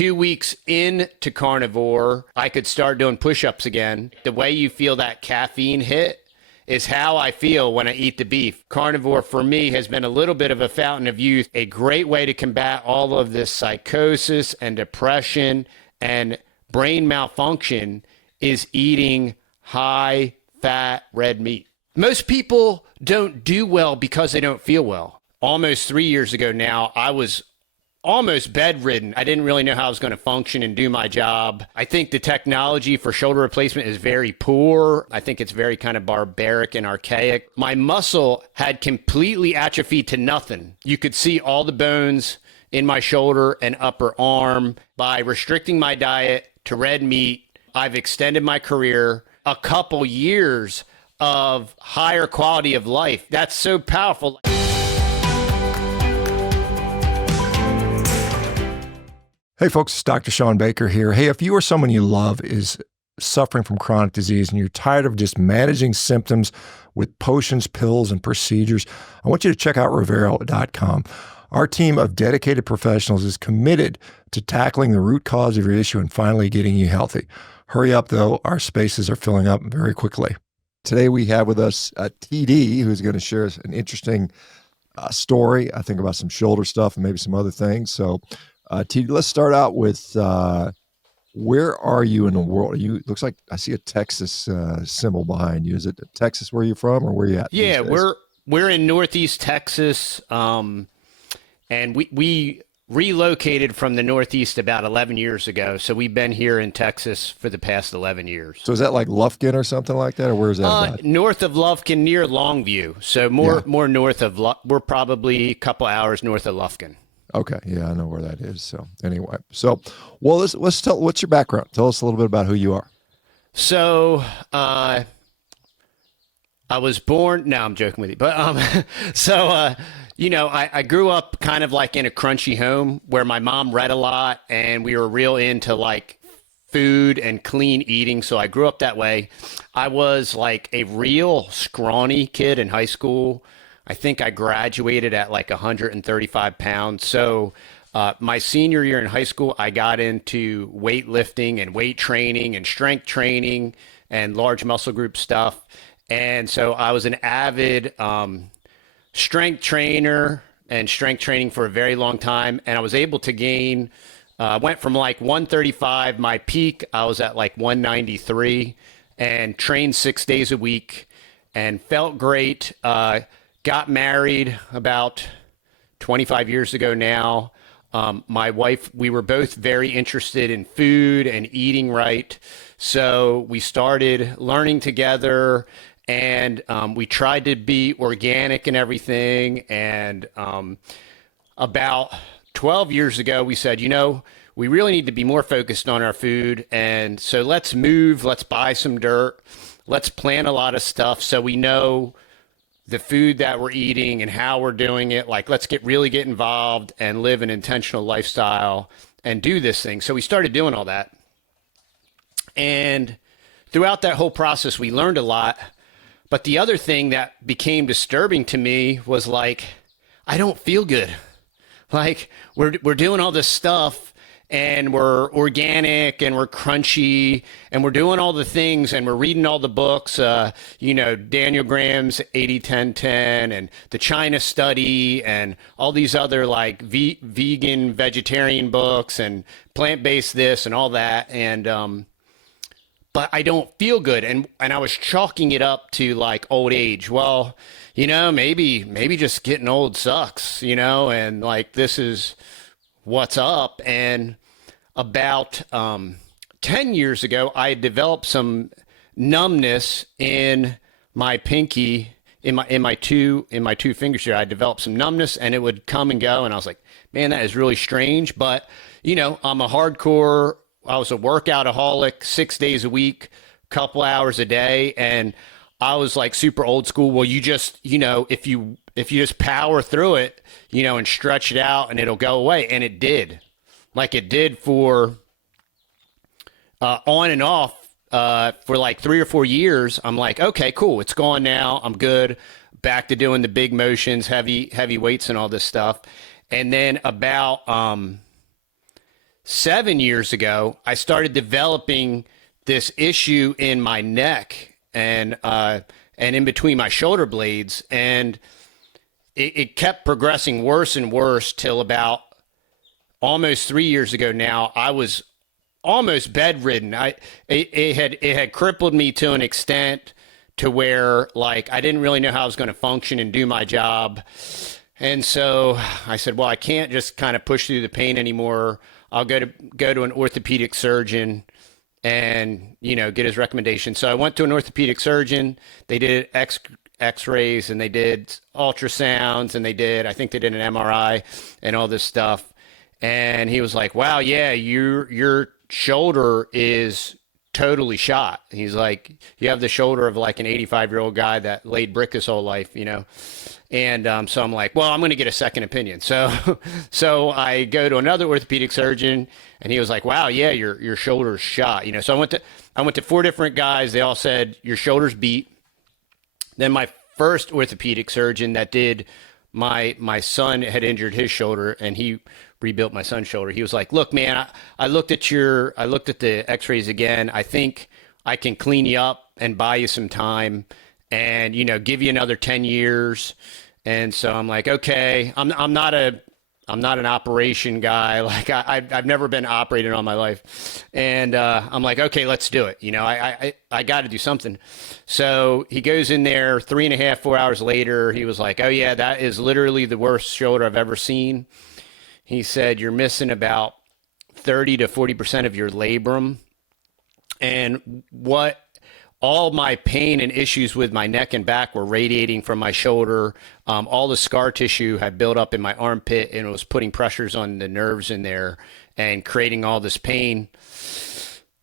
2 weeks into carnivore, I could start doing push-ups again. The way you feel that caffeine hit is how I feel when I eat the beef. Carnivore for me has been a little bit of a fountain of youth, a great way to combat all of this psychosis and depression and brain malfunction is eating high-fat red meat. Most people don't do well because they don't feel well. Almost 3 years ago now, I was almost bedridden. I didn't really know how I was going to function and do my job. I think the technology for shoulder replacement is very poor. I think it's very kind of barbaric and archaic. My muscle had completely atrophied to nothing. You could see all the bones in my shoulder and upper arm. By restricting my diet to red meat, I've extended my career a couple years of higher quality of life. That's so powerful. Hey folks, it's Dr. ShawnBaker here. Hey, if you or someone you love is suffering from chronic disease and you're tired of just managing symptoms with potions, pills, and procedures, I want you to check out Revero.com. Our team of dedicated professionals is committed to tackling the root cause of your issue and finally getting you healthy. Hurry up, though. Our spaces are filling up very quickly. Today we have with us TD, who's going to share us an interesting story, I think, about some shoulder stuff and maybe some other things. So, TD, let's start out with where are you in the world? Looks like I see a Texas symbol behind you. Is it Texas where you're from, or where you at? Yeah, we're in Northeast Texas, and we relocated from the Northeast about 11 years ago. So we've been here in Texas for the past 11 years. So is that like Lufkin or something like that, or where is that? North of Lufkin, near Longview. So more north of we're probably a couple hours north of Lufkin. Okay, yeah, I know where that is. So anyway, well, let's tell. What's your background? Tell us a little bit about who you are. So, I was born. No, I'm joking with you, but I grew up kind of like in a crunchy home where my mom read a lot, and we were real into like food and clean eating. So I grew up that way. I was like a real scrawny kid in high school. I think I graduated at like 135 pounds. So my senior year in high school, I got into weightlifting and weight training and strength training and large muscle group stuff. And so I was an avid strength trainer and strength training for a very long time. And I was able to gain, went from like 135, my peak, I was at like 193 and trained 6 days a week and felt great. Got married about 25 years ago now. My wife, we were both very interested in food and eating right. So we started learning together, and we tried to be organic and everything. And about 12 years ago, we said, we really need to be more focused on our food. And so let's move, let's buy some dirt, let's plant a lot of stuff so we know the food that we're eating and how we're doing it. Like, let's really get involved and live an intentional lifestyle and do this thing. So we started doing all that. And throughout that whole process, we learned a lot. But the other thing that became disturbing to me was like, I don't feel good. Like we're doing all this stuff and we're organic and we're crunchy and we're doing all the things and we're reading all the books, Daniel Graham's 80-10-10 and the China Study and all these other like vegan, vegetarian books and plant-based this and all that. And, but I don't feel good. And I was chalking it up to like old age. Well, maybe just getting old sucks, and like, this is what's up. And about 10 years ago, I had developed some numbness in my pinky, in my two fingers here. I developed some numbness, and it would come and go. And I was like, man, that is really strange. But I'm I was a workoutaholic, 6 days a week, couple hours a day, and I was like super old school. Well, you just, if you just power through it, and stretch it out and it'll go away. And it did. Like it did for on and off for like 3 or 4 years. I'm like, okay, cool. It's gone now. I'm good. Back to doing the big motions, heavy weights and all this stuff. And then about 7 years ago, I started developing this issue in my neck and in between my shoulder blades, and it kept progressing worse and worse till about almost 3 years ago now. I was almost bedridden. It had crippled me to an extent to where like I didn't really know how I was going to function and do my job. And so I said, well, I can't just kind of push through the pain anymore. I'll go to an orthopedic surgeon and, get his recommendation. So I went to an orthopedic surgeon. They did x-rays and they did ultrasounds and I think they did an MRI and all this stuff. And he was like, wow, yeah, your shoulder is totally shot. He's like, you have the shoulder of like an 85-year-old guy that laid brick his whole life, And so I'm like, well, I'm going to get a second opinion. So I go to another orthopedic surgeon, and he was like, wow, yeah, your shoulder's shot. So I went to 4 different guys. They all said your shoulder's beat. Then my first orthopedic surgeon that did my son had injured his shoulder, and he rebuilt my son's shoulder. He was like, look, man, I looked at the x-rays again. I think I can clean you up and buy you some time and, give you another 10 years. And so I'm like, okay, I'm not an operation guy. Like I've never been operated on my life. And, I'm like, okay, let's do it. I got to do something. So he goes in there 3.5, 4 hours later. He was like, oh yeah, that is literally the worst shoulder I've ever seen. He said, you're missing about 30 to 40% of your labrum. And all my pain and issues with my neck and back were radiating from my shoulder. All the scar tissue had built up in my armpit, and it was putting pressures on the nerves in there and creating all this pain.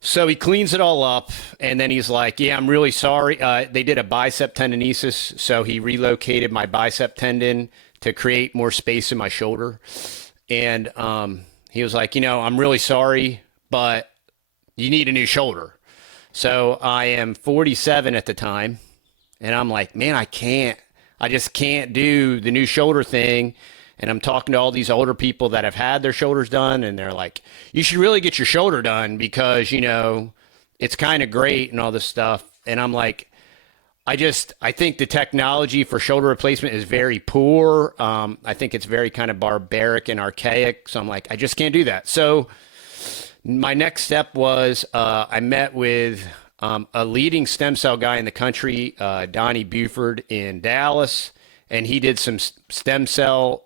So he cleans it all up, and then he's like, yeah, I'm really sorry. They did a bicep tendinosis, so he relocated my bicep tendon to create more space in my shoulder. And he was like, I'm really sorry, but you need a new shoulder. So I am 47 at the time, and I'm like, man, I just can't do the new shoulder thing. And I'm talking to all these older people that have had their shoulders done, and they're like, you should really get your shoulder done because, it's kind of great and all this stuff. And I'm like, I think the technology for shoulder replacement is very poor. I think it's very kind of barbaric and archaic. So I'm like, I just can't do that. So my next step was I met with a leading stem cell guy in the country, Donnie Buford in Dallas, and he did some stem cell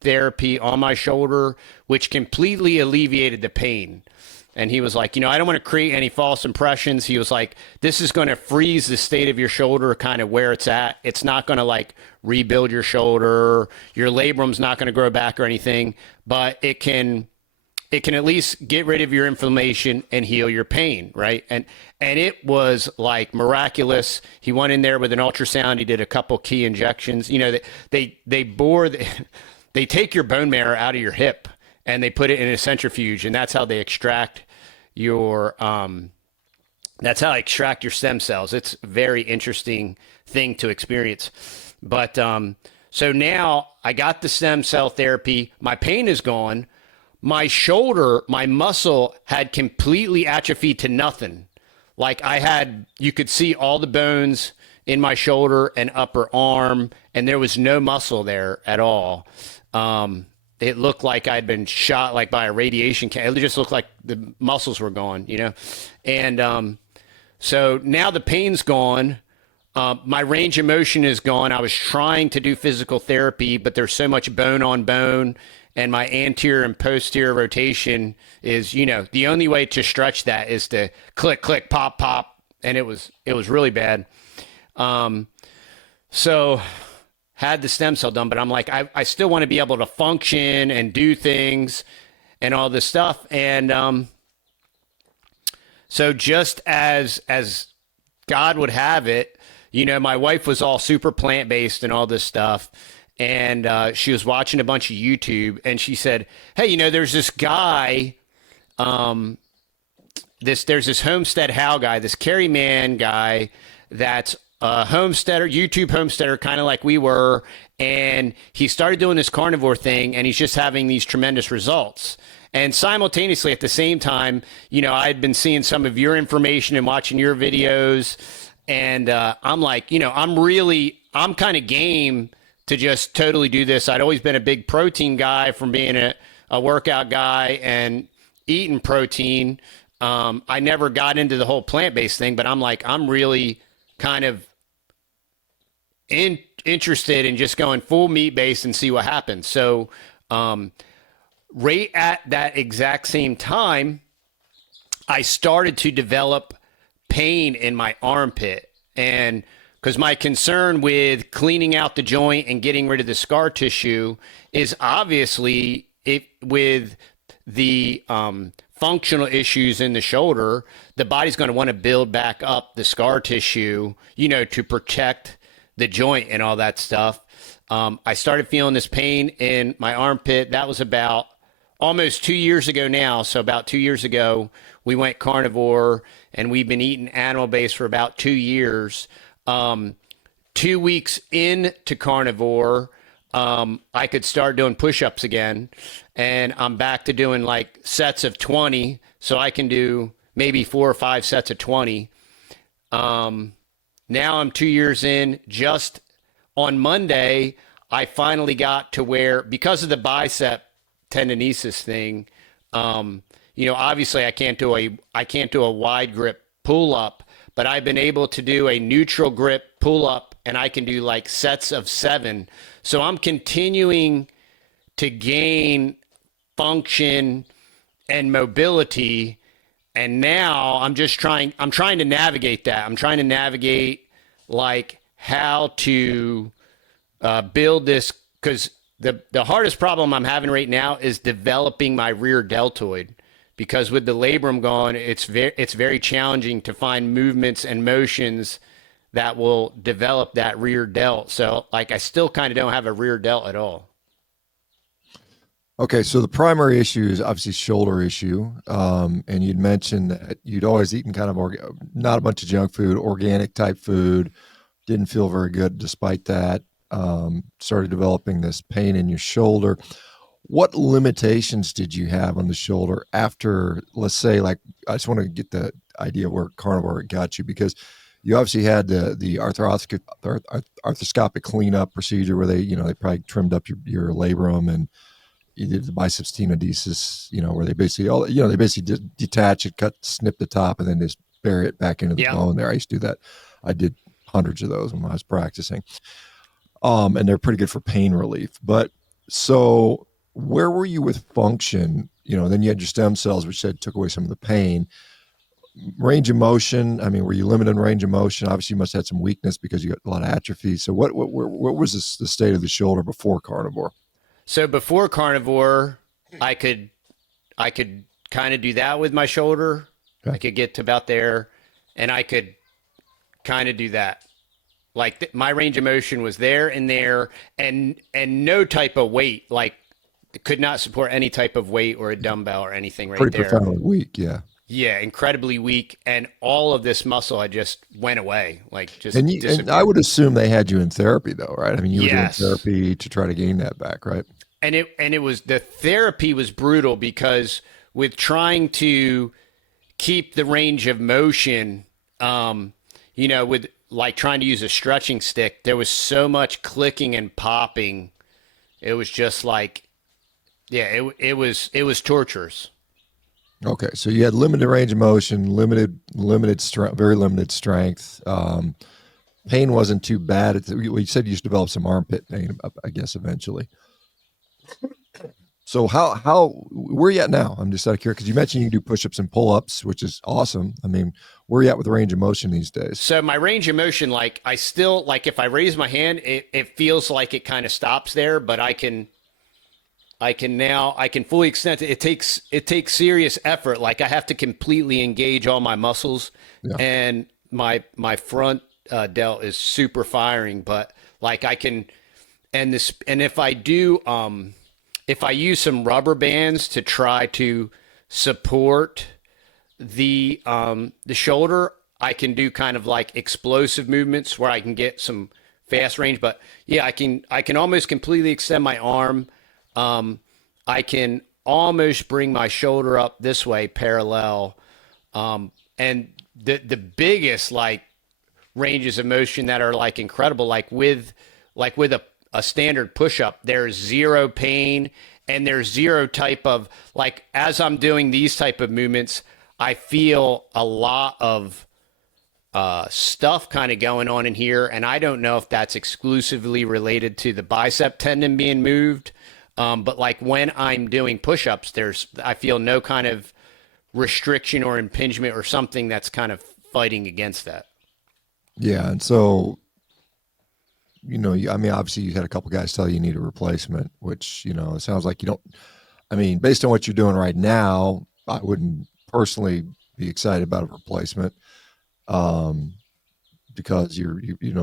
therapy on my shoulder, which completely alleviated the pain. And he was like, I don't want to create any false impressions. He was like, this is going to freeze the state of your shoulder kind of where it's at. It's not going to like rebuild your shoulder. Your labrum's not going to grow back or anything, but it can at least get rid of your inflammation and heal your pain, right? And it was like miraculous. He went in there with an ultrasound. He did a couple key injections. They bore, they take your bone marrow out of your hip and they put it in a centrifuge, and that's how they extract your stem cells. It's a very interesting thing to experience. But so now I got the stem cell therapy. My pain is gone. My shoulder, my muscle had completely atrophied to nothing. Like you could see all the bones in my shoulder and upper arm, and there was no muscle there at all. It looked like I'd been shot like by a radiation can. It just looked like the muscles were gone, And so now the pain's gone. My range of motion is gone. I was trying to do physical therapy, but there's so much bone on bone, and my anterior and posterior rotation is, the only way to stretch that is to click, click, pop, pop, and it was really bad. So had the stem cell done, but I'm like, I still want to be able to function and do things and all this stuff. And so just as God would have it, my wife was all super plant-based and all this stuff. And she was watching a bunch of YouTube, and she said, hey, there's this guy, there's this Homestead How guy, this Kerry Man guy that's a homesteader, YouTube homesteader, kind of like we were. And he started doing this carnivore thing, and he's just having these tremendous results. And simultaneously at the same time, I had been seeing some of your information and watching your videos. And I'm like, I'm kind of game to just totally do this. I'd always been a big protein guy from being a workout guy and eating protein. I never got into the whole plant-based thing, but I'm like, I'm really kind of interested in just going full meat-based and see what happens. So right at that exact same time, I started to develop pain in my armpit. And because my concern with cleaning out the joint and getting rid of the scar tissue is obviously with the functional issues in the shoulder, the body's going to want to build back up the scar tissue, to protect the joint and all that stuff. I started feeling this pain in my armpit. That was about almost 2 years ago now. So about 2 years ago, we went carnivore, and we've been eating animal-based for about 2 years. 2 weeks into carnivore, I could start doing push-ups again, and I'm back to doing like sets of 20. So I can do maybe 4 or 5 sets of 20. Now I'm 2 years in. Just on Monday, I finally got to where, because of the bicep tendinosis thing, obviously I can't do a wide grip pull up, but I've been able to do a neutral grip pull up, and I can do like sets of 7. So I'm continuing to gain function and mobility. And now I'm trying to navigate that. I'm trying to navigate like how to build this, because the hardest problem I'm having right now is developing my rear deltoid, because with the labrum gone, it's very challenging to find movements and motions that will develop that rear delt. So like I still kind of don't have a rear delt at all. Okay, so the primary issue is obviously shoulder issue, and you'd mentioned that you'd always eaten kind of not a bunch of junk food, organic type food, didn't feel very good despite that, started developing this pain in your shoulder. What limitations did you have on the shoulder after, let's say, like, I just want to get the idea of where carnivore got you, because you obviously had the arthroscopic cleanup procedure where they probably trimmed up your labrum, and you did the biceps tenodesis, where they basically detach it, snip the top, and then just bury it back into the bone there. I used to do that. I did hundreds of those when I was practicing. And they're pretty good for pain relief. But so where were you with function? Then you had your stem cells, which took away some of the pain. Range of motion, I mean, were you limited in range of motion? Obviously, you must have had some weakness because you got a lot of atrophy. So what was the state of the shoulder before carnivore? So before carnivore, I could kind of do that with my shoulder. Okay. I could get to about there, and I could kind of do that. Like my range of motion was there, and no type of weight, like could not support any type of weight or a dumbbell or anything right there. Pretty profoundly weak, yeah. Yeah, incredibly weak, and all of this muscle had just went away, like just. And I would assume they had you in therapy, though, right? I mean, you were doing therapy to try to gain that back, right? And it was, the therapy was brutal, because with trying to keep the range of motion, with like trying to use a stretching stick, there was so much clicking and popping. It was just like, it was torturous. Okay, so you had limited range of motion, limited strength, very limited strength. Pain wasn't too bad. You said you used to develop some armpit pain, I guess, eventually. So where are you at now? I'm just out of curiosity, because you mentioned you can do push-ups and pull-ups, which is awesome. I mean, where are you at with the range of motion these days? So my range of motion, like I still, like if I raise my hand, it feels like it kind of stops there, but I can fully extend it. It takes serious effort. Like I have to completely engage all my muscles, and my front delt is super firing, but like I can, and if I do, if I use some rubber bands to try to support the shoulder, I can do kind of like explosive movements where I can get some fast range. But yeah, I can almost completely extend my arm. I can almost bring my shoulder up this way parallel. And the biggest like ranges of motion that are like incredible, like with a standard push-up, there's zero pain and there's zero type of like, as I'm doing these type of movements, I feel a lot of stuff kind of going on in here. And I don't know if that's exclusively related to the bicep tendon being moved. But like when I'm doing push-ups, I feel no kind of restriction or impingement or something that's kind of fighting against that. Yeah. And so, I mean, obviously you had a couple guys tell you need a replacement, which, it sounds like you don't, I mean, based on what you're doing right now, I wouldn't personally be excited about a replacement. Because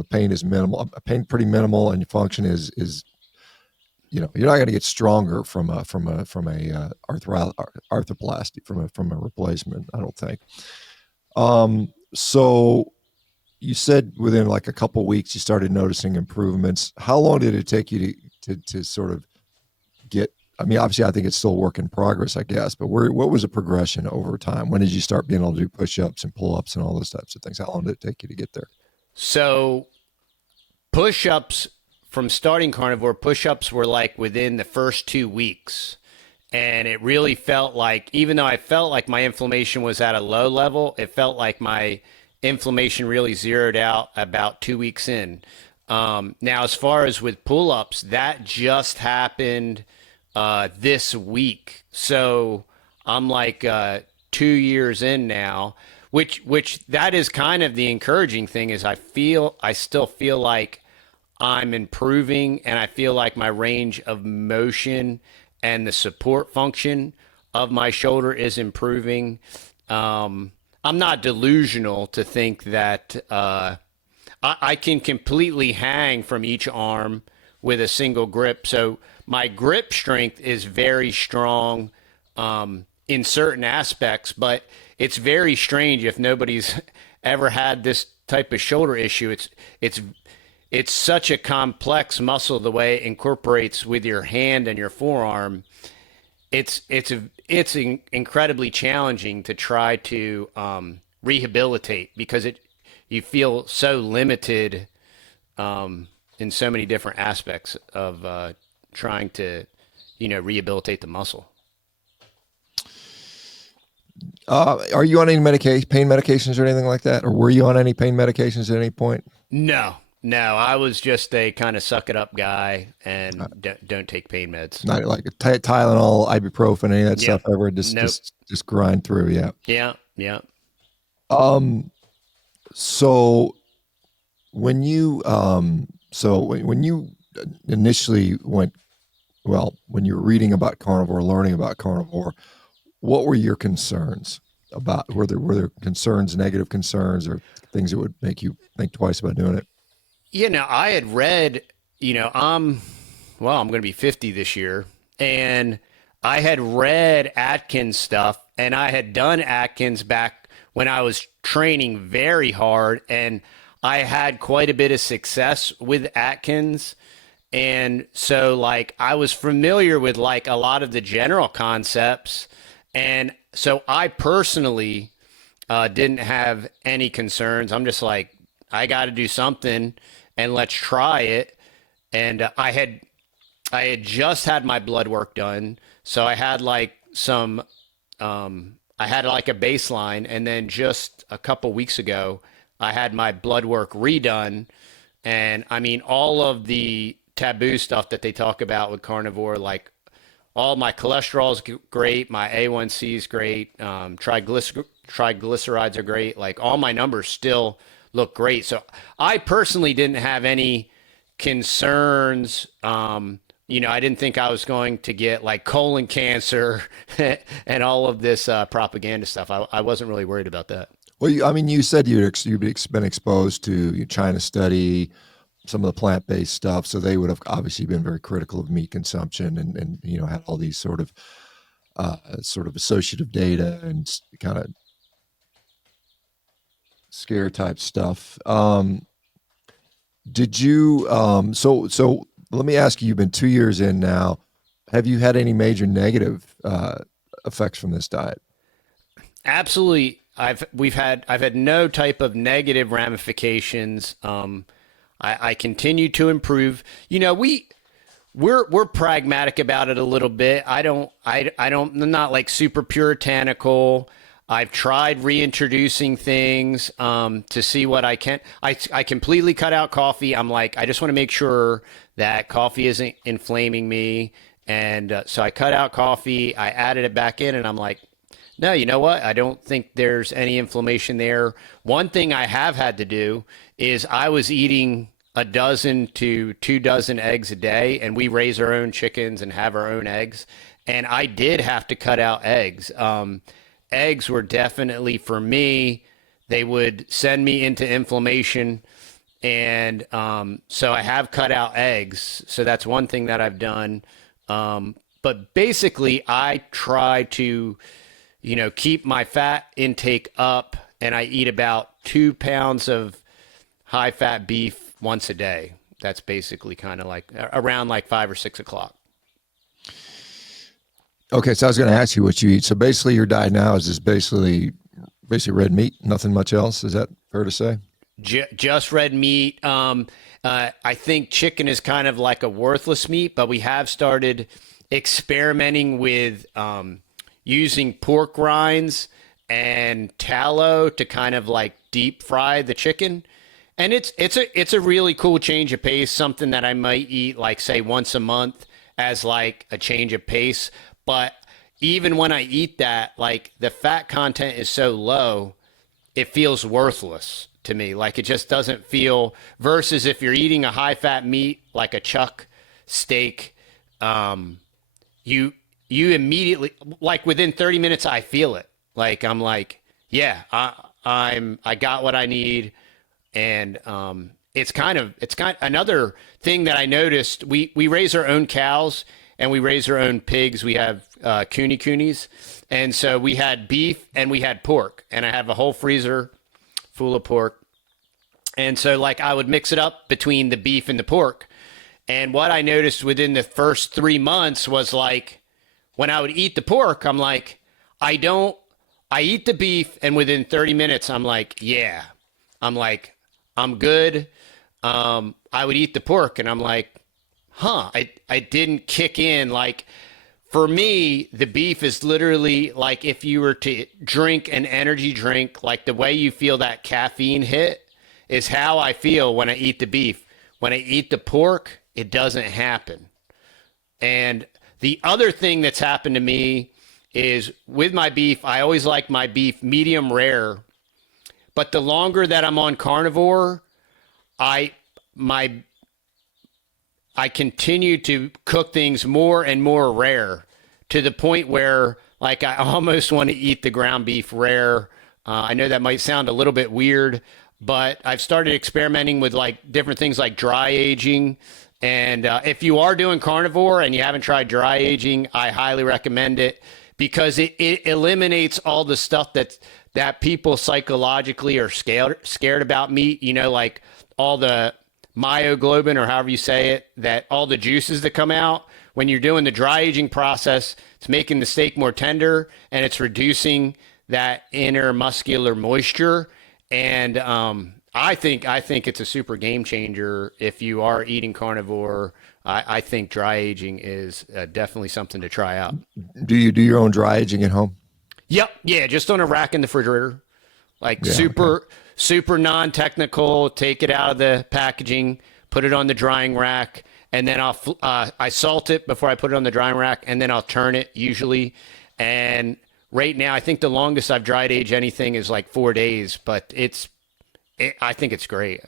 pain is minimal, pain pretty minimal, and your function is you're not going to get stronger from a arthroplasty from a replacement, I don't think. So you said within like a couple of weeks you started noticing improvements. How long did it take you to sort of get? I mean, obviously, I think it's still a work in progress, I guess. But what was the progression over time? When did you start being able to do push-ups and pull-ups and all those types of things? How long did it take you to get there? So push-ups from starting Carnivore, push-ups were like within the first 2 weeks. And it really felt like, even though I felt like my inflammation was at a low level, it felt like my inflammation really zeroed out about 2 weeks in. Now, as far as with pull-ups, that just happened this week. So I'm like 2 years in now, which that is kind of the encouraging thing is I still feel like I'm improving, and I feel like my range of motion and the support function of my shoulder is improving. I'm not delusional to think that I can completely hang from each arm with a single grip. So my grip strength is very strong in certain aspects, but it's very strange if nobody's ever had this type of shoulder issue. It's such a complex muscle, the way it incorporates with your hand and your forearm. It's incredibly challenging to try to rehabilitate because you feel so limited in so many different aspects of trying to rehabilitate the muscle. Are you on any pain medications or anything like that? Or were you on any pain medications at any point? No, I was just a kind of suck it up guy and don't take pain meds. Not like Tylenol, ibuprofen, any of that Yep. stuff ever. Nope. Just grind through. Yeah. Yeah. So when you when you initially when you were reading about carnivore, learning about carnivore, what were your concerns about? Were there concerns, negative concerns, or things that would make you think twice about doing it? I had read, I'm going to be 50 this year, and I had read Atkins stuff, and I had done Atkins back when I was training very hard, and I had quite a bit of success with Atkins. And so like I was familiar with like a lot of the general concepts. And so I personally didn't have any concerns. I'm just like, I got to do something and let's try it. And I had just had my blood work done. So I had like I had like a baseline. And then just a couple weeks ago, I had my blood work redone. And I mean, all of the taboo stuff that they talk about with carnivore, like all my cholesterol is great, my A1C is great, triglycerides are great, like all my numbers still look great. So I personally didn't have any concerns. I didn't think I was going to get like colon cancer and all of this propaganda stuff. I wasn't really worried about that. Well, you said you'd been exposed to China study, some of the plant-based stuff, so they would have obviously been very critical of meat consumption and had all these sort of associative data and kind of scare type stuff. Did you so let me ask you, you've been 2 years in now. Have you had any major negative effects from this diet? Absolutely. I've had no type of negative ramifications. I continue to improve. You know, we're pragmatic about it a little bit. I'm not like super puritanical. I've tried reintroducing things to see what I can. I completely cut out coffee. I'm like, I just want to make sure that coffee isn't inflaming me. And so I cut out coffee. I added it back in, and I'm like, no, you know what? I don't think there's any inflammation there. One thing I have had to do is I was eating a dozen to 2 dozen eggs a day, and we raise our own chickens and have our own eggs. And I did have to cut out eggs. Eggs were definitely, for me, they would send me into inflammation. And so I have cut out eggs. So that's one thing that I've done. But basically, I try to, keep my fat intake up, and I eat about 2 pounds of high fat beef once a day. That's basically kind of like around like 5 or 6 o'clock. Okay, so I was going to ask you what you eat. So basically, your diet now is just basically red meat, nothing much else. Is that fair to say? Just red meat. I think chicken is kind of like a worthless meat, but we have started experimenting with using pork rinds and tallow to kind of like deep fry the chicken. And it's a really cool change of pace, something that I might eat like say once a month as like a change of pace. But even when I eat that, like the fat content is so low, it feels worthless to me. Like it just doesn't feel, versus if you're eating a high fat meat like a chuck steak, you immediately, like within 30 minutes, I feel it. Like I'm like, yeah, I got what I need. And it's kind of another thing that I noticed. We raise our own cows and we raise our own pigs. We have coonies. And so we had beef and we had pork, and I have a whole freezer full of pork. And so like I would mix it up between the beef and the pork. And what I noticed within the first 3 months was like, when I would eat the pork, I'm like, I eat the beef, and within 30 minutes, I'm like, yeah, I'm good. I would eat the pork, and I'm like, I didn't kick in. Like, for me, the beef is literally like if you were to drink an energy drink, like the way you feel that caffeine hit is how I feel when I eat the beef. When I eat the pork, it doesn't happen. And the other thing that's happened to me is with my beef, I always like my beef medium rare. But the longer that I'm on carnivore, I continue to cook things more and more rare, to the point where like I almost want to eat the ground beef rare. I know that might sound a little bit weird, but I've started experimenting with like different things like dry aging. And if you are doing carnivore and you haven't tried dry aging, I highly recommend it, because it eliminates all the stuff that people psychologically are scared about meat, like all the myoglobin, or however you say it, that all the juices that come out when you're doing the dry aging process. It's making the steak more tender, and it's reducing that inner muscular moisture. And I think it's a super game changer if you are eating carnivore. I think dry aging is definitely something to try out. Do you do your own dry aging at home? Yep. Yeah. Just on a rack in the refrigerator, like Yeah, super non-technical. Take it out of the packaging, put it on the drying rack, and then I salt it before I put it on the drying rack, and then I'll turn it usually. And right now, I think the longest I've dried aged anything is like 4 days, but I think it's great.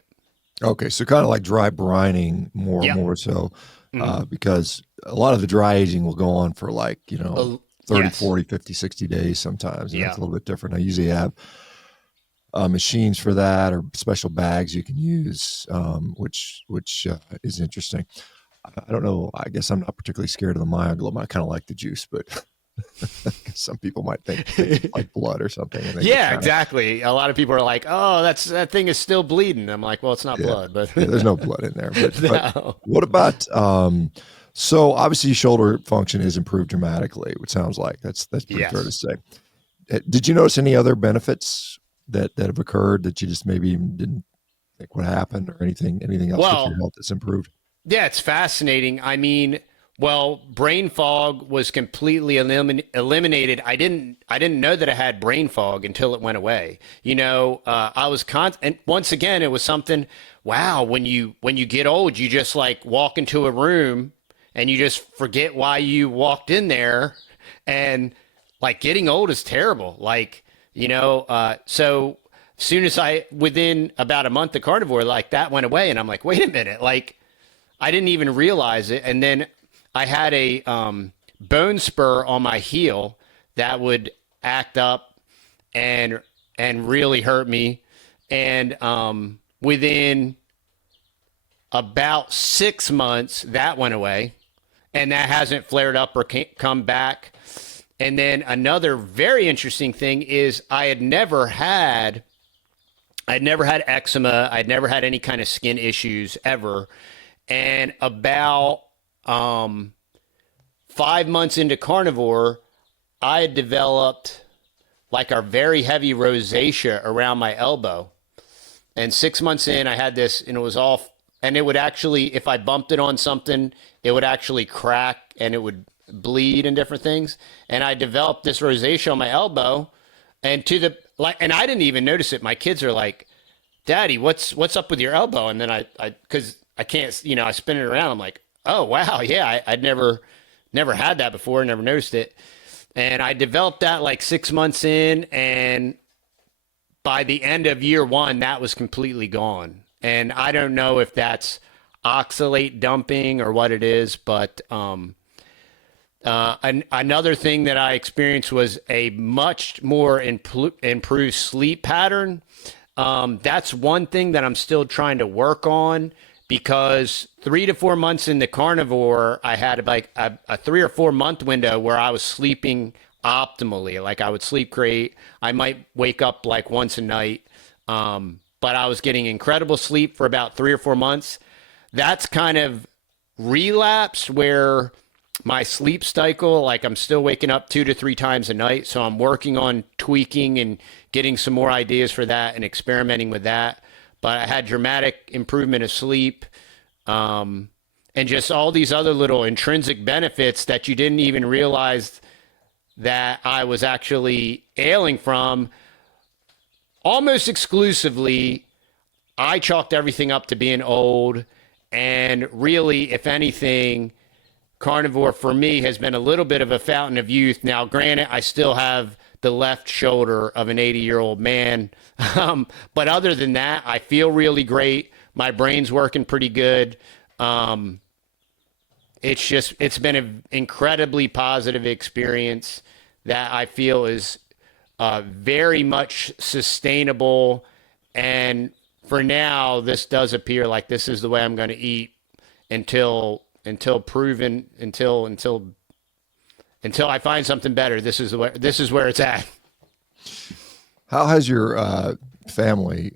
Okay, so kind of like dry brining more Yep. and more so, because a lot of the dry aging will go on for like, 30, Yes. 40, 50, 60 days sometimes. And Yeah. that's a little bit different. I usually have machines for that, or special bags you can use, which is interesting. I don't know. I guess I'm not particularly scared of the myoglobin. I kind of like the juice, but some people might think it's like blood or something. And Yeah, exactly. A lot of people are like, "Oh, that thing is still bleeding." I'm like, "Well, it's not Yeah. blood, but Yeah, there's no blood in there. But no." what about So obviously shoulder function is improved dramatically, which sounds like that's pretty fair to Yes. say. Did you notice any other benefits that have occurred that you just maybe even didn't think would happen, or anything else with your Well, health that's improved? yeah, it's fascinating. I mean, well, brain fog was completely eliminated. I didn't know that I had brain fog until it went away. I was and once again, it was something. Wow, when you get old, you just like walk into a room and you just forget why you walked in there, and like getting old is terrible. So soon as within about a month of carnivore, like that went away, and I'm like, wait a minute, like I didn't even realize it. And then I had a bone spur on my heel that would act up and really hurt me. And within about 6 months, that went away, and that hasn't flared up or come back. And then another very interesting thing is I'd never had eczema. I'd never had any kind of skin issues ever. And about 5 months into carnivore, I had developed like a very heavy rosacea around my elbow. And 6 months in, I had this, and it was all, and it would actually, if I bumped it on something, it would actually crack and it would bleed and different things. And I developed this rosacea on my elbow, and and I didn't even notice it. My kids are like, "Daddy, what's up with your elbow?" And then because I can't, I spin it around. I'm like, "Oh wow, yeah, I'd never had that before, never noticed it." And I developed that like 6 months in, and by the end of year one, that was completely gone. And I don't know if that's oxalate dumping or what it is, but another thing that I experienced was a much more improved sleep pattern. That's one thing that I'm still trying to work on, because 3 to 4 months in the carnivore, I had like a 3 or 4 month window where I was sleeping optimally. Like I would sleep great. I might wake up like once a night. But I was getting incredible sleep for about 3 or 4 months. That's kind of relapsed where my sleep cycle, like I'm still waking up 2 to 3 times a night. So I'm working on tweaking and getting some more ideas for that and experimenting with that. But I had dramatic improvement of sleep, and just all these other little intrinsic benefits that you didn't even realize that I was actually ailing from. Almost exclusively, I chalked everything up to being old. And really, if anything, carnivore for me has been a little bit of a fountain of youth. Now, granted, I still have the left shoulder of an 80-year-old man. But other than that, I feel really great. My brain's working pretty good. It's been an incredibly positive experience that I feel is very much sustainable. And for now, this does appear like this is the way I'm going to eat until I find something better. This is where it's at. How has your family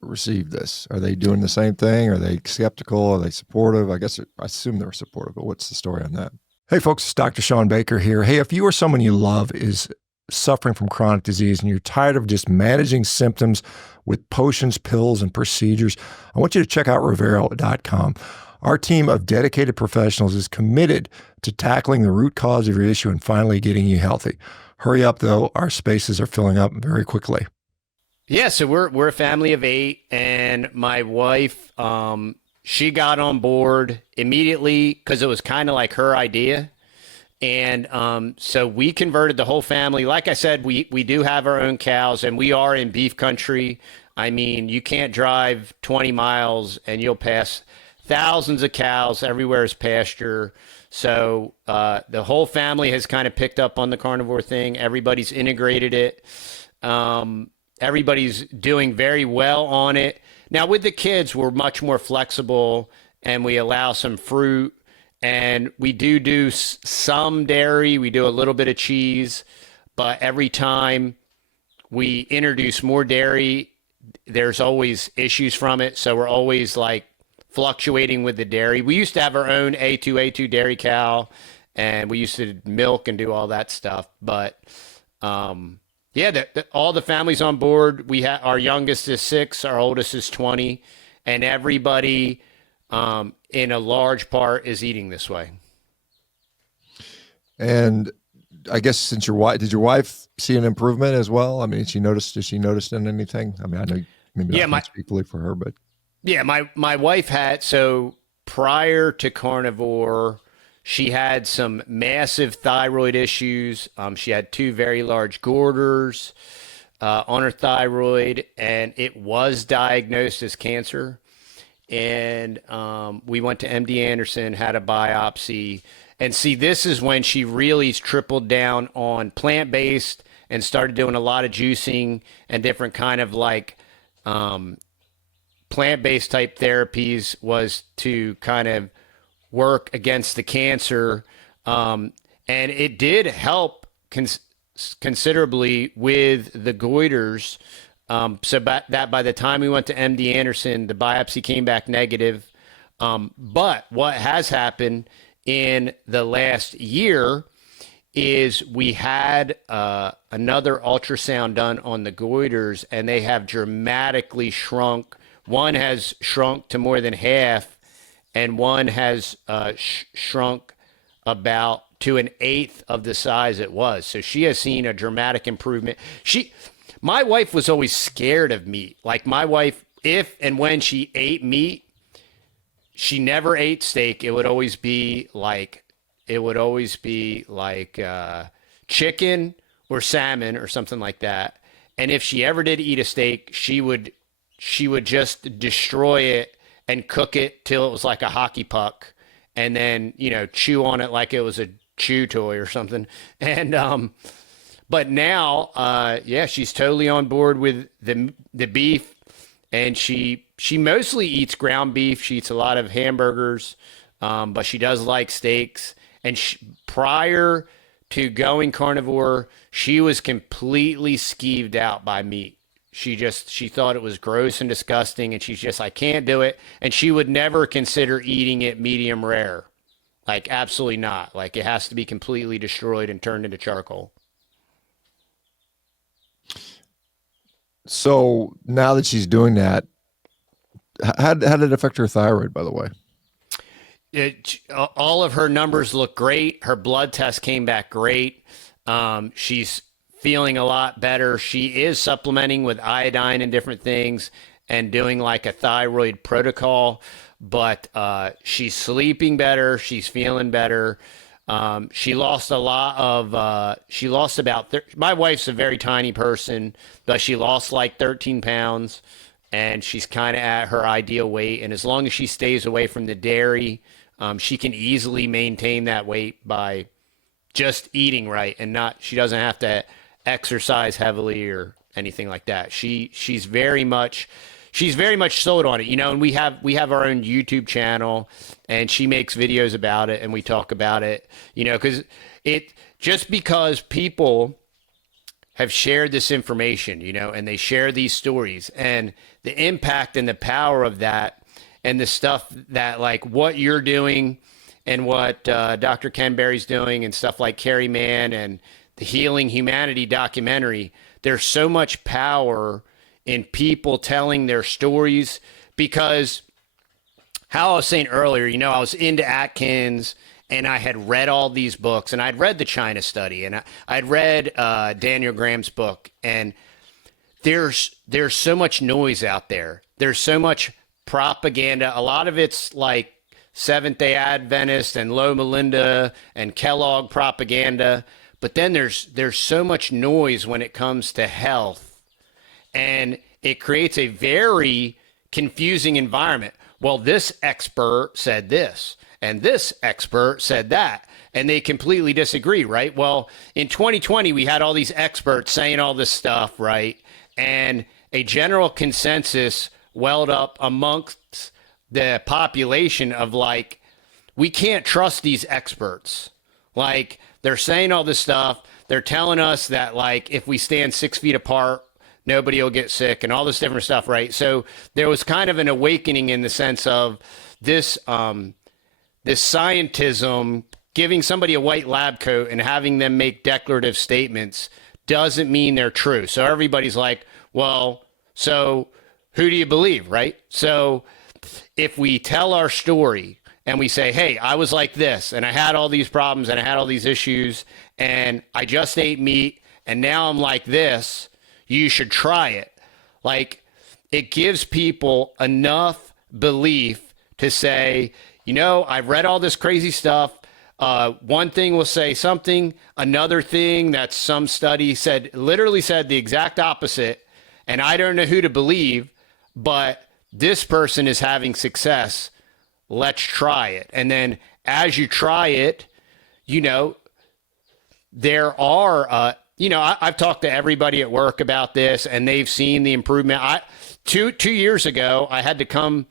received this? Are they doing the same thing? Are they skeptical? Are they supportive? I assume they're supportive, but what's the story on that? Hey folks, it's Dr. ShawnBaker here. Hey, if you or someone you love is suffering from chronic disease and you're tired of just managing symptoms with potions, pills, and procedures, I want you to check out Revero.com. Our team of dedicated professionals is committed to tackling the root cause of your issue and finally getting you healthy. Hurry up, though. Our spaces are filling up very quickly. Yeah, so we're a family of 8, and my wife, she got on board immediately because it was kind of like her idea. And so we converted the whole family. Like I said, we do have our own cows, and we are in beef country. I mean, you can't drive 20 miles and you'll pass thousands of cows. Everywhere is pasture. So the whole family has kind of picked up on the carnivore thing. Everybody's integrated it. Everybody's doing very well on it. Now with the kids, we're much more flexible, and we allow some fruit, and we do some dairy. We do a little bit of cheese, but every time we introduce more dairy, there's always issues from it. So we're always like fluctuating with the dairy. We used to have our own A2 dairy cow, and we used to milk and do all that stuff. But yeah, all the families on board. Our youngest is 6, our oldest is 20, and everybody in a large part is eating this way. And I guess since did your wife see an improvement as well? I mean, did she notice in anything? I mean, I know maybe I can't speak fully for her, but yeah, my wife had, so prior to Carnivore, she had some massive thyroid issues. She had 2 very large goiters on her thyroid, and it was diagnosed as cancer. And we went to MD Anderson, had a biopsy. And see, this is when she really tripled down on plant-based and started doing a lot of juicing and different kind of like plant-based type therapies, was to kind of work against the cancer. And it did help considerably with the goiters. So that by the time we went to MD Anderson, the biopsy came back negative. But what has happened in the last year is we had another ultrasound done on the goiters, and they have dramatically shrunk. One has shrunk to more than half, and one has shrunk about to an eighth of the size it was. So she has seen a dramatic improvement. My wife was always scared of meat. Like, my wife, if and when she ate meat, she never ate steak. It would always be like chicken or salmon or something like that. And if she ever did eat a steak, she would just destroy it and cook it till it was like a hockey puck, and then, chew on it like it was a chew toy or something. And but now, yeah, she's totally on board with the beef, and she mostly eats ground beef. She eats a lot of hamburgers, but she does like steaks. And prior to going carnivore, she was completely skeeved out by meat. She thought it was gross and disgusting, and she's just, I can't do it. And she would never consider eating it medium rare. Like, absolutely not. Like, it has to be completely destroyed and turned into charcoal. So now that she's doing that, how did it affect her thyroid, by the way? All of her numbers look great. Her blood test came back great. She's feeling a lot better. She is supplementing with iodine and different things and doing like a thyroid protocol, but she's sleeping better. She's feeling better. She lost a lot of, my wife's a very tiny person, but she lost like 13 pounds, and she's kind of at her ideal weight. And as long as she stays away from the dairy, she can easily maintain that weight by just eating right, and she doesn't have to exercise heavily or anything like that. She's very much sold on it, and we have our own YouTube channel, and she makes videos about it, and we talk about it, because people have shared this information, and they share these stories, and the impact and the power of that, and the stuff that, like, what you're doing and what Dr. Ken Berry's doing, and stuff like Carrie Mann and the Healing Humanity documentary. There's so much power in people telling their stories, because how I was saying earlier, I was into Atkins, and I had read all these books, and I'd read the China study, and I'd read Daniel Graham's book, and there's so much noise out there. There's so much propaganda. A lot of it's like Seventh-day Adventist and Loma Linda and Kellogg propaganda, but then there's so much noise when it comes to health, and it creates a very confusing environment. Well, this expert said this, and this expert said that, and they completely disagree, right? Well, in 2020, we had all these experts saying all this stuff, right? And a general consensus welled up amongst the population of, like, we can't trust these experts. Like, they're saying all this stuff. They're telling us that, like, if we stand 6 feet apart, nobody will get sick and all this different stuff, right? So there was kind of an awakening in the sense of this scientism, giving somebody a white lab coat and having them make declarative statements doesn't mean they're true. So everybody's like, well, so who do you believe, right? So if we tell our story and we say, hey, I was like this and I had all these problems and I had all these issues and I just ate meat and now I'm like this, you should try it. Like, it gives people enough belief to say, I've read all this crazy stuff. One thing will say something, another thing that some study literally said the exact opposite. And I don't know who to believe, but this person is having success. Let's try it. And then as you try it, there are, I've talked to everybody at work about this and they've seen the improvement. Two years ago, I had to come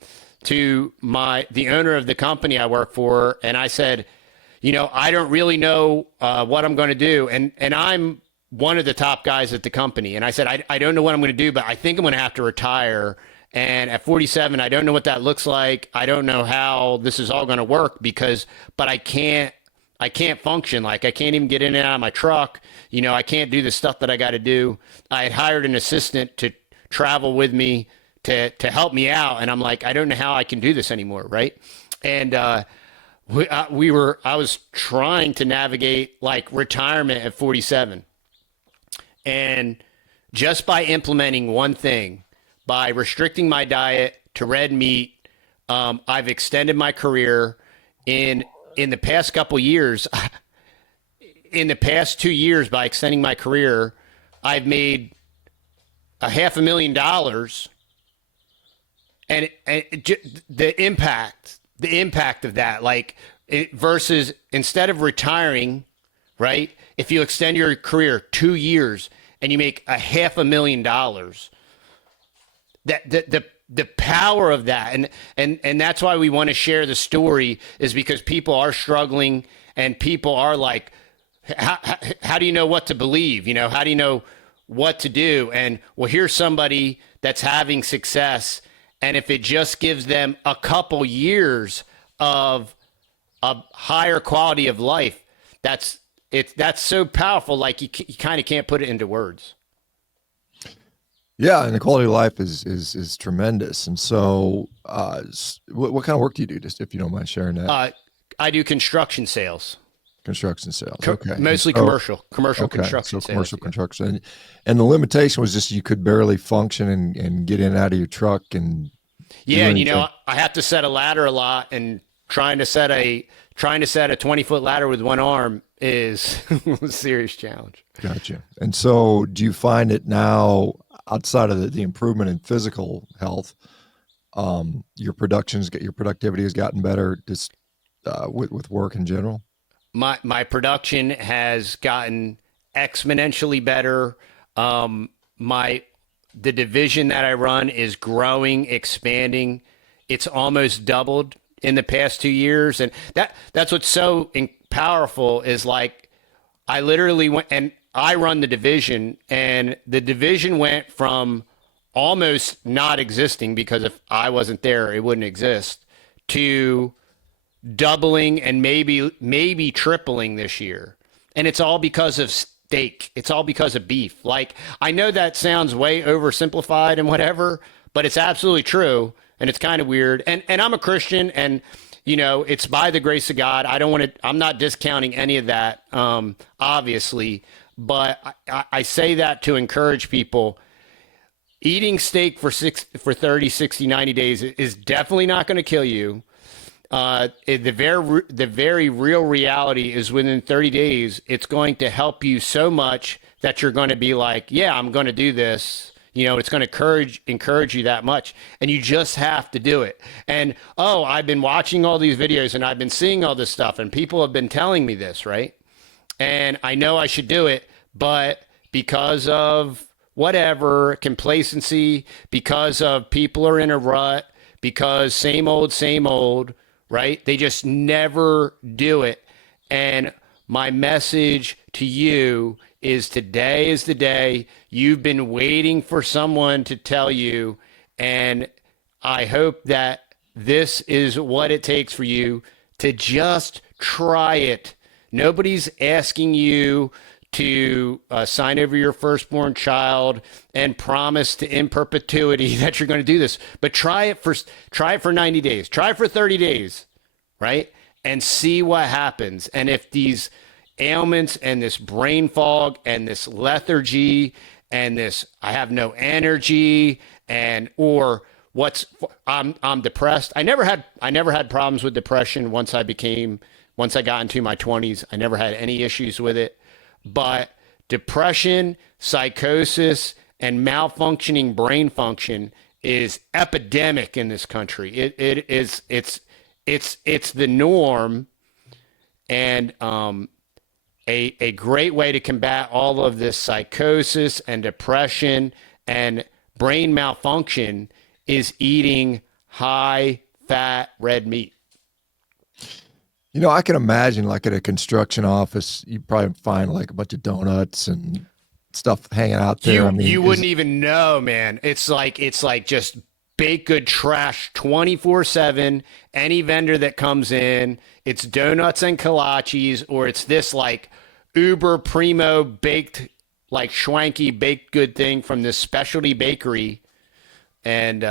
to the owner of the company I work for. And I said, I don't really know what I'm going to do. And I'm one of the top guys at the company. And I said, I don't know what I'm going to do, but I think I'm going to have to retire. And at 47, I don't know what that looks like. I don't know how this is all going to work but I can't function. Like, I can't even get in and out of my truck. I can't do the stuff that I got to do. I had hired an assistant to travel with me to help me out. And I'm like, I don't know how I can do this anymore. Right. And, I was trying to navigate like retirement at 47. And just by implementing one thing, by restricting my diet to red meat, I've extended my career in the past couple years. In the past 2 years, by extending my career, I've made $500,000. And the impact of that, like, versus instead of retiring, right? If you extend your career 2 years and you make $500,000, the power of that, and that's why we want to share the story, is because people are struggling and people are like, how do you know what to believe? How do you know what to do? And well, here's somebody that's having success. And if it just gives them a couple years of a higher quality of life, that's so powerful. Like, you kind of can't put it into words. Yeah, and the quality of life is tremendous. And so, what kind of work do you do? Just if you don't mind sharing that. I do construction sales. Construction sales. Okay. Mostly commercial construction sales. Commercial construction. And the limitation was just you could barely function and get in and out of your truck and. Yeah, and I have to set a ladder a lot, and trying to set a 20-foot ladder with one arm is a serious challenge. Gotcha. And so, do you find it now, outside of the improvement in physical health, your productivity has gotten better just with work in general? My production has gotten exponentially better. The division that I run is growing, expanding. It's almost doubled in the past 2 years. And that's what's so powerful is, like, I literally went and I run the division, and the division went from almost not existing, because if I wasn't there, it wouldn't exist, to doubling and maybe tripling this year. And it's all because of steak. It's all because of beef. Like, I know that sounds way oversimplified and whatever, but it's absolutely true. And it's kind of weird. And I'm a Christian, and it's by the grace of God. I'm not discounting any of that, obviously, but I say that to encourage people. Eating steak for 30, 60, 90 days is definitely not going to kill you. The very real reality is, within 30 days, it's going to help you so much that you're going to be like, yeah, I'm going to do this. It's going to encourage you that much, and you just have to do it. And, I've been watching all these videos and I've been seeing all this stuff, and people have been telling me this, right? And I know I should do it, but because of whatever, complacency, because of people are in a rut, because same old, right? They just never do it. And my message to you is, today is the day. You've been waiting for someone to tell you, and I hope that this is what it takes for you to just try it. Nobody's asking you to sign over your firstborn child and promise to in perpetuity that you're going to do this. But try it for 90 days. Try it for 30 days, right? And see what happens. And if these ailments and this brain fog and this lethargy and this I have no energy and or I'm depressed. I never had problems with depression once I got into my 20s. I never had any issues with it. But depression, psychosis, and malfunctioning brain function is epidemic in this country. It's the norm, and a great way to combat all of this psychosis and depression and brain malfunction is eating high fat red meat. You know, I can imagine like at a construction office, you probably find like a bunch of donuts and stuff hanging out there. You wouldn't even know, man. It's like just baked good trash 24/7. Any vendor that comes in, it's donuts and kolaches, or it's this like uber primo baked, like schwanky baked good thing from this specialty bakery. And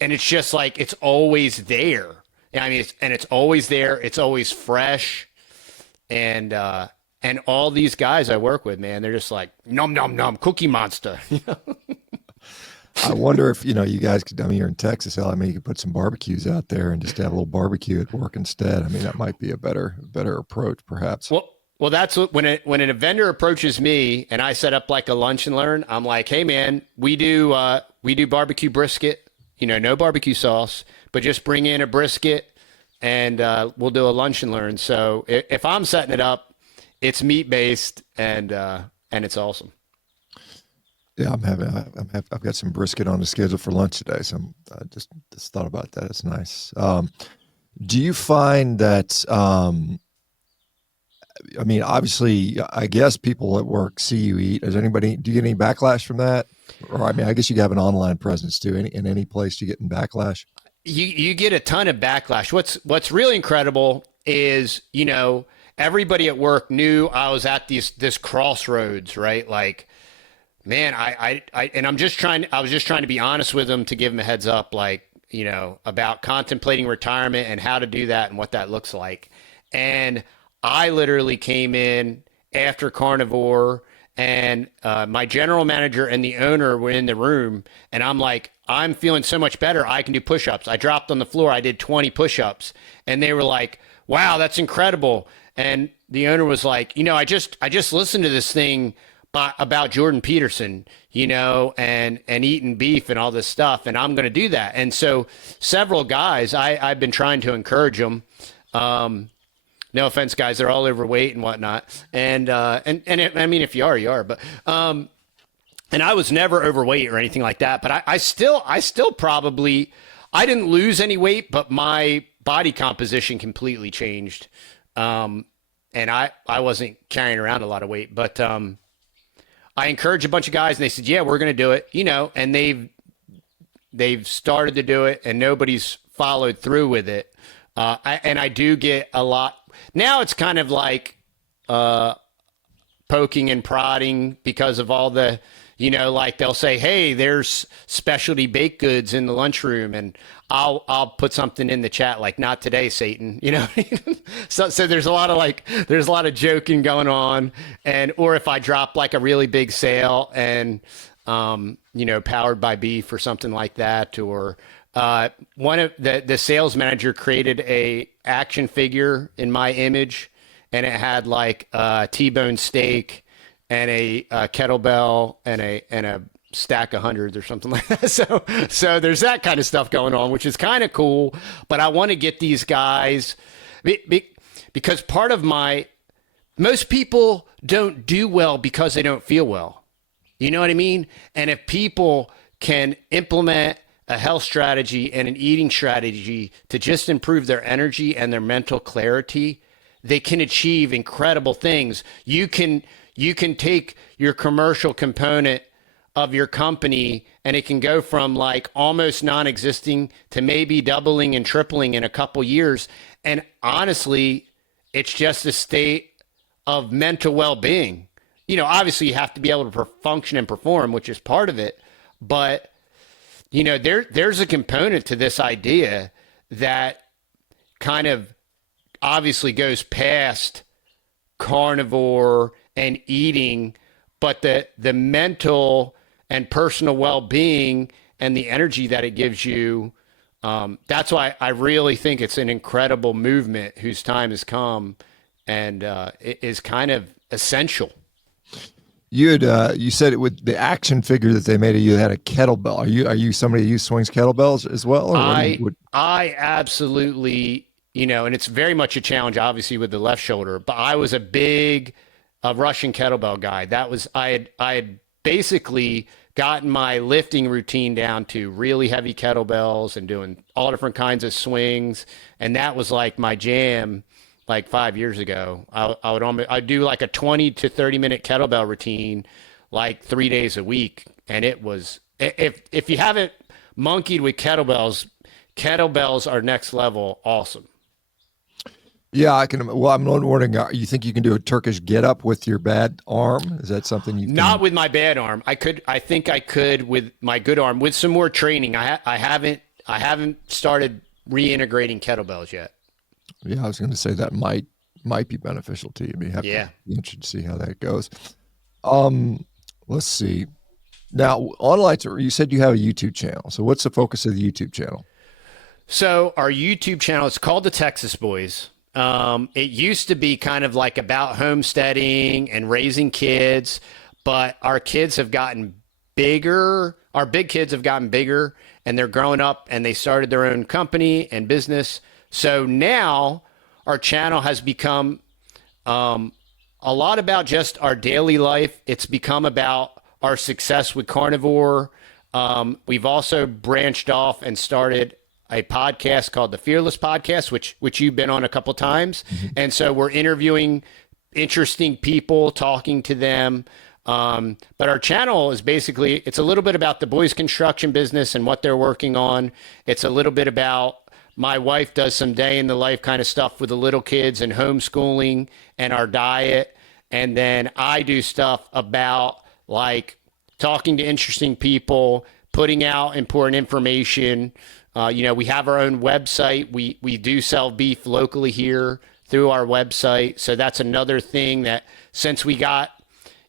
it's just like, it's always there. I mean, it's always there. It's always fresh. And all these guys I work with, man, they're just like, nom, nom, nom, Cookie Monster. I wonder if, you guys could, you're in Texas, you could put some barbecues out there and just have a little barbecue at work instead. I mean, that might be a better approach, perhaps. Well, that's what, when a vendor approaches me and I set up like a lunch and learn, I'm like, hey man, we do barbecue brisket, no barbecue sauce, but just bring in a brisket and we'll do a lunch and learn. So if I'm setting it up, it's meat based and it's awesome. Yeah, I've got some brisket on the schedule for lunch today, so I just thought about that. It's nice. Do you find that? Obviously, I guess people at work see you eat. Do you get any backlash from that? Or I guess you have an online presence too. In any place you get in backlash? You get a ton of backlash. What's really incredible is, everybody at work knew I was at this crossroads, right? Like, man, I was just trying to be honest with them to give them a heads up, like, about contemplating retirement and how to do that and what that looks like. And I literally came in after Carnivore, and my general manager and the owner were in the room, and I'm like, I'm feeling so much better. I can do push-ups. I dropped on the floor. I did 20 push-ups, and they were like, wow, that's incredible. And the owner was like, I just listened to this thing about Jordan Peterson, and eating beef and all this stuff, and I'm going to do that. And so several guys, I've been trying to encourage them. No offense, guys, they're all overweight and whatnot. And if you are, you are. But and I was never overweight or anything like that. But I still probably, I didn't lose any weight, but my body composition completely changed. And I wasn't carrying around a lot of weight, but I encouraged a bunch of guys, and they said, yeah, we're going to do it, and they've started to do it, and nobody's followed through with it. I do get a lot. Now it's kind of like poking and prodding because of all the, like they'll say, hey, there's specialty baked goods in the lunchroom, and I'll put something in the chat like, not today, Satan, so there's a lot of joking going on, or if I drop like a really big sale and powered by beef or something like that, or one of the sales manager created a action figure in my image, and it had like a T-bone steak and a kettlebell and a stack of hundreds or something like that. So there's that kind of stuff going on, which is kind of cool. But I want to get these guys because most people don't do well because they don't feel well. You know what I mean? And if people can implement a health strategy and an eating strategy to just improve their energy and their mental clarity, they can achieve incredible things. You can take your commercial component of your company, and it can go from like almost non-existing to maybe doubling and tripling in a couple years. And honestly, it's just a state of mental well-being. Obviously you have to be able to function and perform, which is part of it. But, there's a component to this idea that kind of obviously goes past carnivore and eating, but the mental and personal well-being and the energy that it gives you, that's why I really think it's an incredible movement whose time has come, and it is kind of essential. You said it with the action figure that they made of you had a kettlebell. Are you somebody who swings kettlebells as well? Or I absolutely, and it's very much a challenge, obviously, with the left shoulder. But I was a big Russian kettlebell guy. I had basically gotten my lifting routine down to really heavy kettlebells and doing all different kinds of swings, and that was like my jam. Like 5 years ago, I'd do like a 20 to 30 minute kettlebell routine, like 3 days a week. And it was, if you haven't monkeyed with kettlebells are next level awesome. Yeah, I can. Well, I'm wondering, you think you can do a Turkish get up with your bad arm? Is that something you can? Not with my bad arm. I think I could with my good arm with some more training. I haven't started reintegrating kettlebells yet. Yeah, I was going to say that might be beneficial to you. Be interested to see how that goes. Let's see. Now, online, you said you have a YouTube channel. So what's the focus of the YouTube channel? So our YouTube channel is called The Texas Boys. It used to be kind of like about homesteading and raising kids, but our kids have gotten bigger. Our big kids have gotten bigger, and they're growing up, and they started their own company and business. So now our channel has become a lot about just our daily life. It's become about our success with carnivore. We've also branched off and started a podcast called the Fearless Podcast, which you've been on a couple times. Mm-hmm. And so we're interviewing interesting people, talking to them. But our channel is basically, it's a little bit about the boys' construction business and what they're working on. It's a little bit about, my wife does some day in the life kind of stuff with the little kids and homeschooling and our diet. And then I do stuff about like talking to interesting people, putting out important information. We have our own website. We do sell beef locally here through our website. So that's another thing that since we got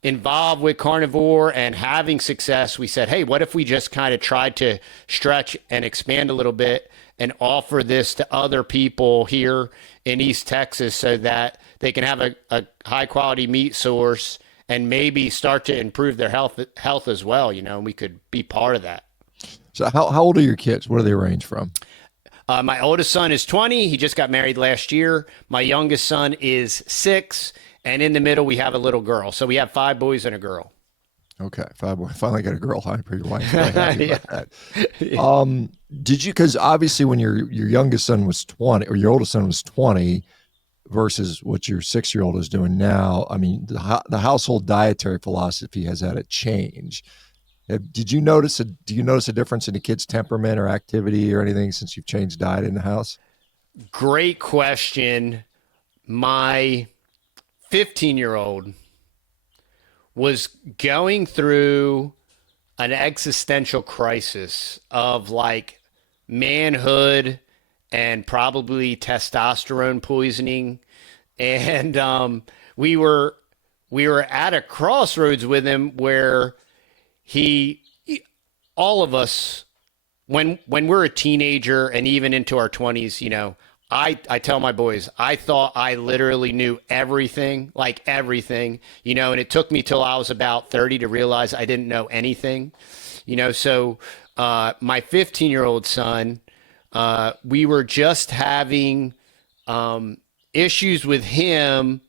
involved with carnivore and having success, we said, hey, what if we just kind of tried to stretch and expand a little bit and offer this to other people here in East Texas so that they can have a high quality meat source and maybe start to improve their health as well, and we could be part of that. So how old are your kids? What do they range from? My oldest son is 20. He just got married last year. My youngest son is 6. And in the middle, we have a little girl. So we have 5 boys and a girl. Okay, 5 boys. Finally got a girl. I'm pretty happy about that. Did you, because obviously when your youngest son was 20, or your oldest son was 20, versus what your 6-year-old is doing now, I mean, the household dietary philosophy has had a change. Do you notice a difference in the kid's temperament or activity or anything since you've changed diet in the house? Great question. My 15-year-old was going through an existential crisis of like manhood and probably testosterone poisoning. And we were at a crossroads with him where all of us, when we're a teenager and even into our 20s, I tell my boys, I thought I literally knew everything, and it took me till I was about 30 to realize I didn't know anything, so my 15-year-old son, we were just having issues with him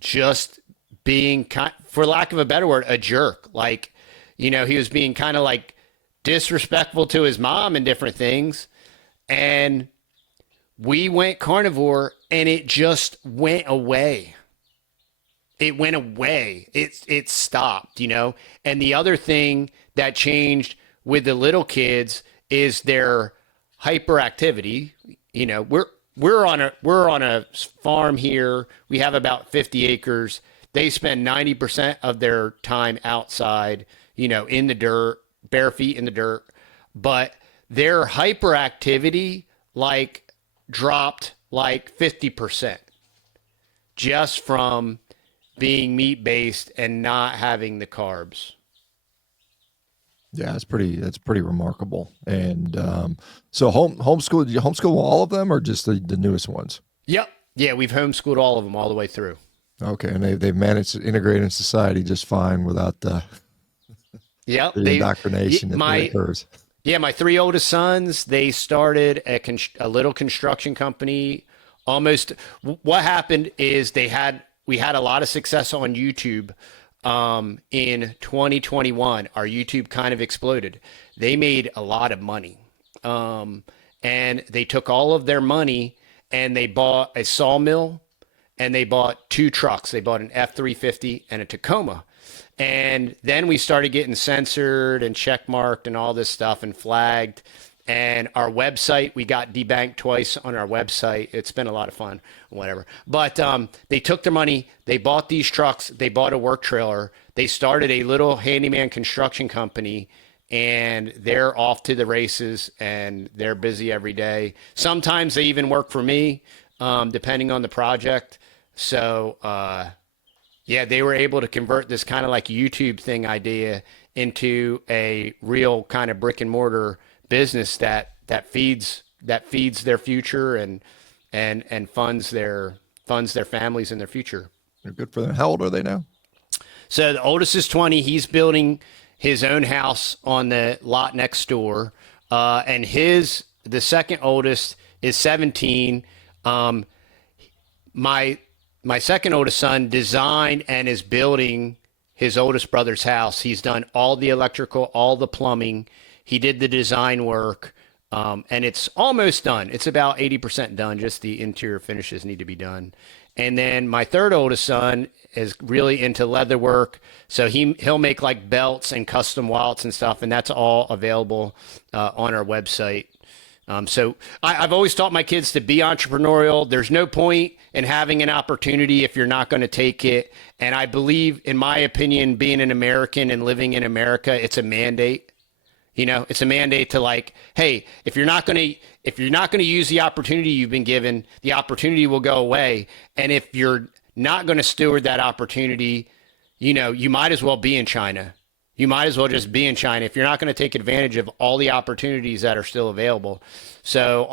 just being, for lack of a better word, a jerk. He was being kind of like disrespectful to his mom and different things. And we went carnivore and it just went away. it went away. It stopped, you know. And the other thing that changed with the little kids is their hyperactivity. You know, we're on a farm here. We have about 50 acres. They spend 90% of their time outside, you know, in the dirt, bare feet in the dirt. But their hyperactivity like dropped like 50% just from being meat based and not having the carbs. Yeah, that's pretty remarkable. And so homeschool, did you homeschool all of them or just the newest ones? Yep. Yeah, we've homeschooled all of them all the way through. Okay, and they've managed to integrate in society just fine without Yep. the indoctrination that occurs. Yeah, my three oldest sons, they started a little construction company. Almost, what happened is we had a lot of success on YouTube. In 2021, our YouTube kind of exploded. They made a lot of money. And they took all of their money and they bought a sawmill and they bought two trucks. They bought an F-350 and a Tacoma. And then we started getting censored and checkmarked and all this stuff and flagged. And our website, we got debanked twice on our website. It's been a lot of fun, whatever. But they took their money. They bought these trucks. They bought a work trailer. They started a little handyman construction company. And they're off to the races. And they're busy every day. Sometimes they even work for me, depending on the project. So, yeah, they were able to convert this kind of like YouTube thing idea into a real kind of brick and mortar business that feeds their future and funds their families and their future. They're good for them. How old are they now? So the oldest is 20. He's building his own house on the lot next door, and the second oldest is 17. My second oldest son designed and is building his oldest brother's house. He's done all the electrical, all the plumbing. He did the design work, and it's almost done. It's about 80% done. Just the interior finishes need to be done. And then my third oldest son is really into leather work. So he'll make like belts and custom wallets and stuff, and that's all available on our website. So I've always taught my kids to be entrepreneurial. There's no point in having an opportunity if you're not going to take it. And I believe, in my opinion, being an American and living in America, it's a mandate. You know, it's a mandate to like, hey, if you're not going to use the opportunity you've been given, the opportunity will go away. And if you're not going to steward that opportunity, you know, you might as well be in China. You might as well just be in China if you're not going to take advantage of all the opportunities that are still available. So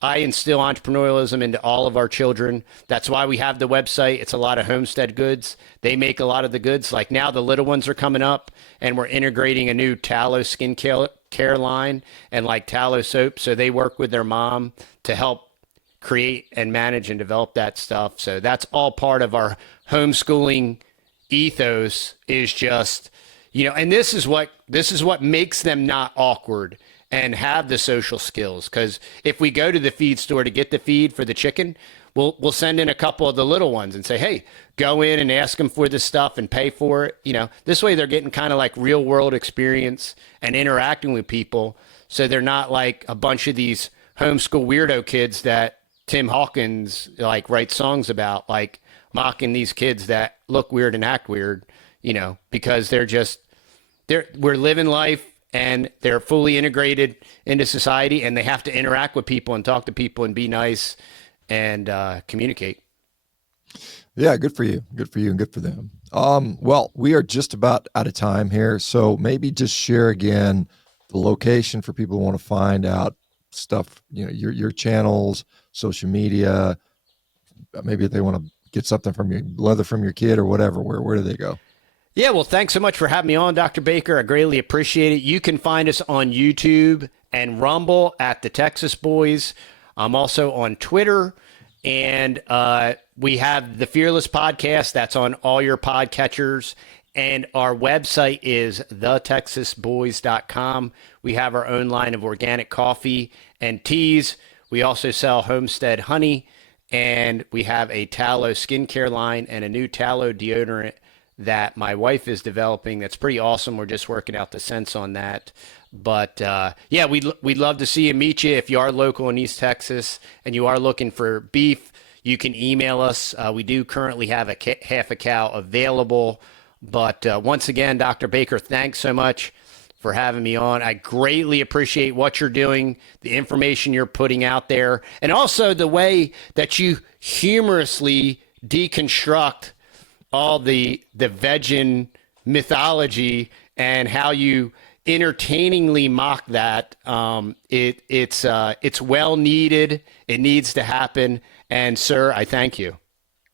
I instill entrepreneurialism into all of our children. That's why we have the website. It's a lot of Homestead goods. They make a lot of the goods. Like now the little ones are coming up and we're integrating a new tallow skin care line and like tallow soap. So they work with their mom to help create and manage and develop that stuff. So that's all part of our homeschooling ethos, is just, you know, and this is what makes them not awkward and have the social skills. Because if we go to the feed store to get the feed for the chicken, we'll send in a couple of the little ones and say, hey, go in and ask them for this stuff and pay for it. You know, this way they're getting kind of like real world experience and interacting with people. So they're not like a bunch of these homeschool weirdo kids that Tim Hawkins like writes songs about, like mocking these kids that look weird and act weird, you know, because we're living life and they're fully integrated into society and they have to interact with people and talk to people and be nice and communicate. Yeah, good for you. Good for you and good for them. Well, we are just about out of time here. So maybe just share again the location for people who want to find out stuff, you know, your channels, social media, maybe if they want to get something from your leather from your kid or whatever, where do they go? Yeah, well, thanks so much for having me on, Dr. Baker. I greatly appreciate it. You can find us on YouTube and Rumble at the Texas Boys. I'm also on Twitter, and we have the Fearless Podcast. That's on all your podcatchers. And our website is thetexasboys.com. We have our own line of organic coffee and teas. We also sell Homestead honey And we have a tallow skincare line and a new tallow deodorant that my wife is developing. That's pretty awesome. We're just working out the scents on that. But yeah, we'd love to see you, meet you. If you are local in East Texas and you are looking for beef, you can email us. We do currently have a half a cow available. But once again, Dr. Baker, thanks so much for having me on. I greatly appreciate what you're doing, the information you're putting out there, and also the way that you humorously deconstruct all the vegan mythology and how you entertainingly mock that. It's well needed. It needs to happen. And sir, I thank you.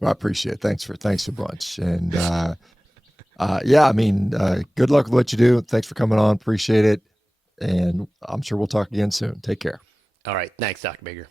Well, I appreciate it. Thanks a bunch. And yeah, I mean, good luck with what you do. Thanks for coming on. Appreciate it. And I'm sure we'll talk again soon. Take care. All right. Thanks, Dr. Baker.